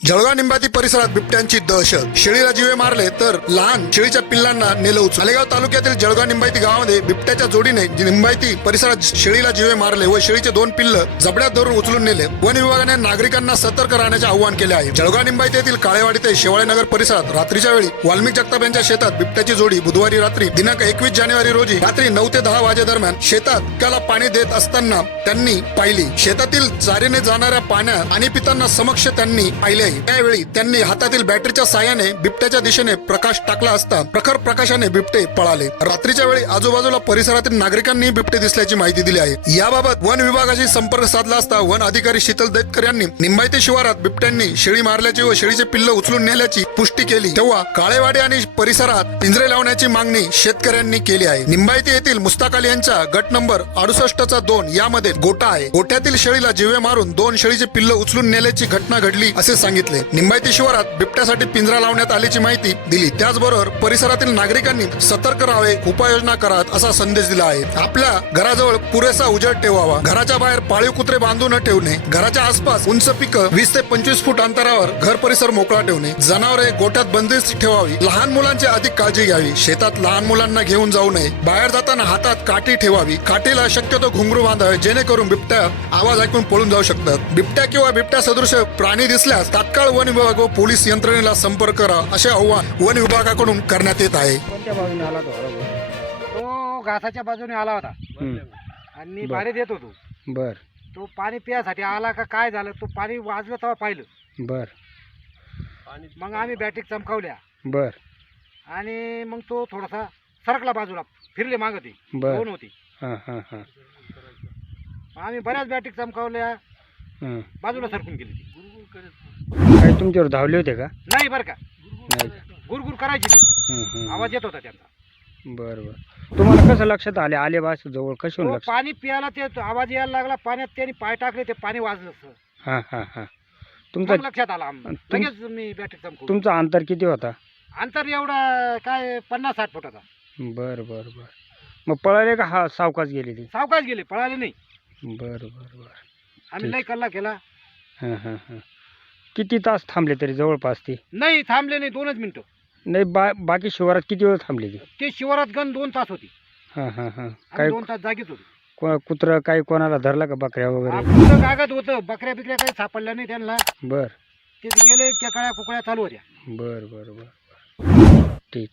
जळगाव निंबाती परिसरात बिबट्यांची दहशत. शेळीला जिवे मारले तर लहान शेळीच्या पिल्लांना नेलं उचलून मालेगाव तालुक्यातील जळगाव निंबायती गावामध्ये बिबट्याच्या जोडीने निंबायती परिसरात शेळीला जिवे मारले व शेळीचे दोन पिल्ल जबड्यात धरून उचलून नेले. वन विभागाने नागरिकांना सतर्क राहण्याचे आवाहन केले आहे. जळगाव निंबायती येथील काळेवाडी ते शेवाळेनगर परिसरात रात्रीच्या वेळी वाल्मिक जगताप यांच्या शेतात बिबट्याची जोडी बुधवारी रात्री दिनांक एकवीस जानेवारी रोजी रात्री नऊ ते दहा वाजे दरम्यान शेतात त्याला पाणी देत असताना त्यांनी पाहिली. शेतातील चारीने जाणाऱ्या पाण्या आणि पितांना समक्ष त्यांनी पाहिले. आहे त्यावेळी त्यांनी हातातील बॅटरीच्या साहाय्याने बिबट्याच्या दिशेने प्रकाश टाकला असता प्रखर प्रकाशाने बिबटे पळाले. रात्रीच्या वेळी आजूबाजूला परिसरातील नागरिकांनी बिबटे दिसल्याची माहिती दिली आहे. याबाबत वन विभागाशी संपर्क साधला असता वन अधिकारी शीतल देतकर यांनी निंबायते शिवारात बिबट्यांनी शेळी मारल्याची व शेळीचे पिल्ल उचलून नेल्याची पुष्टी केली. तेव्हा काळेवाडी आणि परिसरात पिंजरे लावण्याची मागणी शेतकऱ्यांनी केली आहे. निंबायती येथील मुस्ताक अली यांच्या गट नंबर अडुसष्टचा दोन यामध्ये गोटा आहे. गोट्यातील शेळीला जिवे मारून दोन शेळीचे पिल्ल उचलून नेल्याची घटना घडली असे सांगितले निंबायती शिवारात बिबट्यासाठी पिंजरा लावण्यात आल्याची माहिती दिली. त्याचबरोबर परिसरातील नागरिकांनी सतर्क राहावे उपाययोजना करात असा संदेश दिला आहे. आपल्या घराजवळ पुरेसा उजेड ठेवावा. घराच्या बाहेर पाळीव कुत्रे बांधून न ठेवणे. घराच्या आसपास उंच पिकं वीस ते पंचवीस फूट अंतरावर घर परिसर मोकळा ठेवणे. जनावरे गोठ्यात बंदिस्त ठेवावी. लहान मुलांची अधिक काळजी घ्यावी. शेतात लहान मुलांना घेऊन जाऊ नये. बाहेर जाताना हातात काठी ठेवावी. काठीला शक्यतो घुंगरू बांधावे जेणेकरून बिबट्या आवाज ऐकून पळून जाऊ शकतात. बिबट्या किंवा बिबट्या सदृश प्राणी दिसल्यास तात्काळ वन विभाग व पोलीस यंत्रणेला संपर्क करा असे आव्हान वन विभागाकडून करण्यात येत आहे. कोणत्या बाजूने आला तो? घासाच्या बाजूने आला होता. आणि मी. पाणी देत होतो. बर. तो पाणी पियासाठी आला का काय झालं तो पाणी वाजलं तेव्हा पाहिलं. बर. मग आम्ही बॅटरी चमकावल्या. बर. आणि मग तो थोडासा सरकला बाजूला फिरले मागं ते. बर. दोन होती. हां हां हां. आम्ही बऱ्याच बॅटरी चमकावल्या. हां. बाजूला सरकून गेली ती. काही तुमच्यावर धावले होते का? नाही बरं का. नाही गुरगुर करायची ती. हं, हं, हं. आवाज येत होता त्यांचा. बरं बरं. तुम्हाला कसं लक्षात आले? आले बास जवळ. तो लक्ष? पाणी पियाला ते आवाज यायला लागला. पाण्यात त्यांनी पाय टाकले ते पाणी वाजलं असं. हां हां हां. तुमचा मग लक्षात आला आम- तुम- लगेच मी बॅटरी तुमचा अंतर किती होता? अंतर एवढा काय पन्नास साठ फुटाचा बरं बरं बरं. मग पळाले का? हा सावकाश गेली ती. सावकाश गेले पळाले नाही. बरं बरं बरं. आम्ही. लय कल्ला केला. हां हां हां. किती तास थांबले तरी जवळपास ती? नाही थांबले नाही दोनच मिनिटं. नाही बा बाकी शिवारात किती वेळ थांबली ती? ते शिवारात गण दोन तास होती. हां हां हां. आम्ही काय दोन तास जागीच होतो. को- कुत्रं काही कोणाला धरला का बकऱ्या वगैरे? आपलं कागद होतं. बकऱ्या बिकऱ्या काही सापडल्या नाही त्यांना. बर. ते गेले त्या काळ्या कुकड्या चालू होत्या. बर बर बर बर. ठीक.